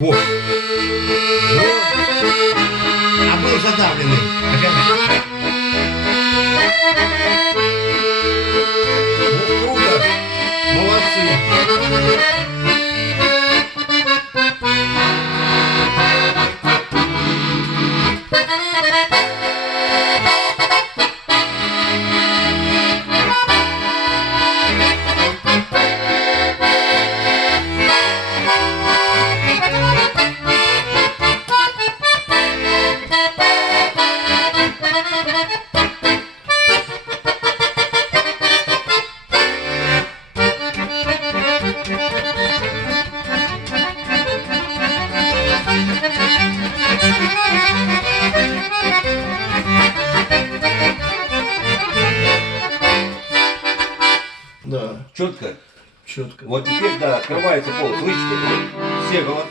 Вот. Вот. А был задавленный. Вот круто. Молодцы. Да, Четко. четко. Вот теперь, да, открывается пол. Слышите? Все голоса.